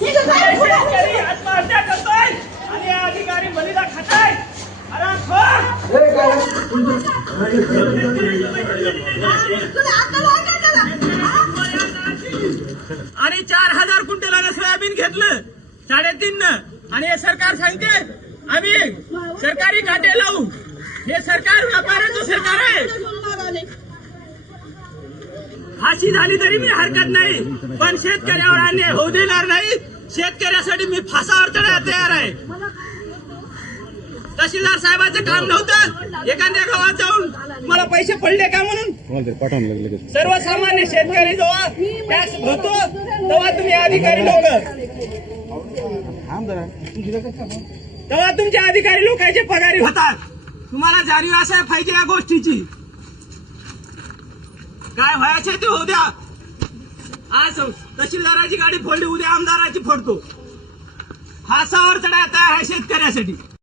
शेतकरी आत्महत्या करतोय आणि अधिकारी बलिदा खाताय अरे आणि चार हजार क्विंटलानं सोयाबीन घेतलं. साडेतीन न. आणि हे सरकार सांगते आम्ही सरकारी काटे लावू. हे सरकार व्यापाऱ्याचं सरकार आहे. फाशी झाली तरी मी हरकत नाही. पण शेतकऱ्यावर अन्याय होऊ देणार नाही. शेतकऱ्यासाठी मी फासावर चढायला तयार आहे. तहसीलदार साहेबाचं काम नव्हतं. एखाद्या गावात जाऊन मला पैसे पडले का म्हणून? सर्वसामान्य शेतकरी जेव्हा टॅक्स भरतो तेव्हा तुम्ही अधिकारी लोक. तेव्हा तुमचे अधिकारी लोकांचे पगारी होतात. तुम्हाला जाणीव असाय पाहिजे या गोष्टीची. काय व्हायचे ते होऊ द्या. आज तहसीलदाराची गाडी फोडली उद्या आमदाराची फोडतो. हा सावर चढा तयार आहे शेतकऱ्यासाठी.